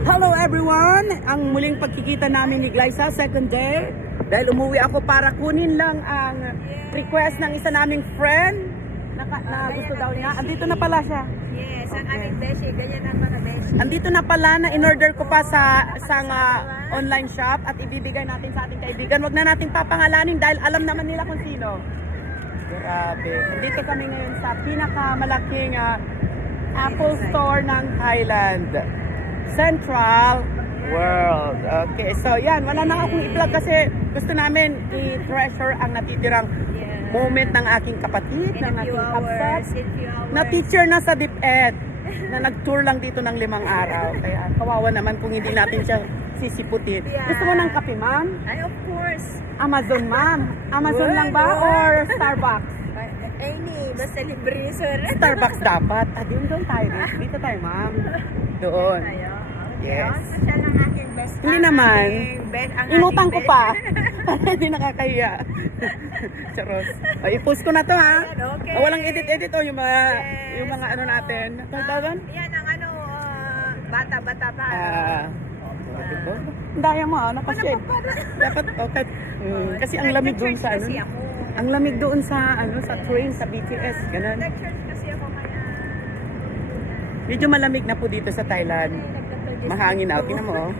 Hello everyone! Ang muling pagkikita namin ni Glyza, second day. Dahil umuwi ako para kunin lang ang request ng isa naming friend na gusto daw niya. Andito na pala siya. Yes, ang aming beshi. Ganyan ang mga beshi. Andito na pala na in-order ko pa sa isang online shop at ibibigay natin sa ating kaibigan. Wag na natin papangalanin dahil alam naman nila kung sino. Grabe. Dito kami ngayon sa pinakamalaking Apple Store ng Thailand. Central World. Okay, so yan. Wala na akong i-plug kasi gusto namin i-treasure ang natitirang moment ng aking kapatid, ng aking kapsat, na teacher na sa DepEd, na nag-tour lang dito ng 5 araw. Kaya kawawa naman kung hindi natin siya sisiputin. Gusto mo ng kape, ma'am? Ay, of course. Amazon, ma'am. Amazon lang ba or Starbucks? Any, basta libre, sir. Starbucks dapat. Doon tayo. Dito tayo, ma'am. Doon. Yes. Siya lang aking best. Hindi naman. Inutang ko pa. Hindi nakakahiya. Charos. I-post ko na to, ha? Okay. Walang edit-edit yung mga ano natin. Yan ang bata-bata pa. Daya mo, nakashade. Dapat, okay. Kasi ang lamig doon sa ano. Ang lamig doon sa train, sa BTS. Ganun. Nag-church kasi ako kaya. Medyo malamig na po dito sa Thailand. Mahangin na. Tingnan mo, oh.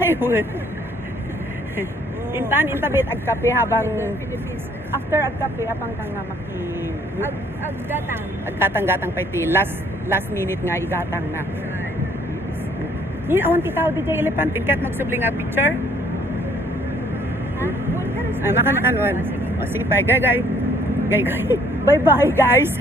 Ayun. Intan, intabit, agkape habang after agkape, apang kang nga Agdatang. agkatang-gatang pa iti. Last minute nga igatang na. Yan, awan titaw DJ Elephant. Tingkat magsubling nga picture. Ay, makan-makan one. O, sige pa. Gay. Bye-bye, guys.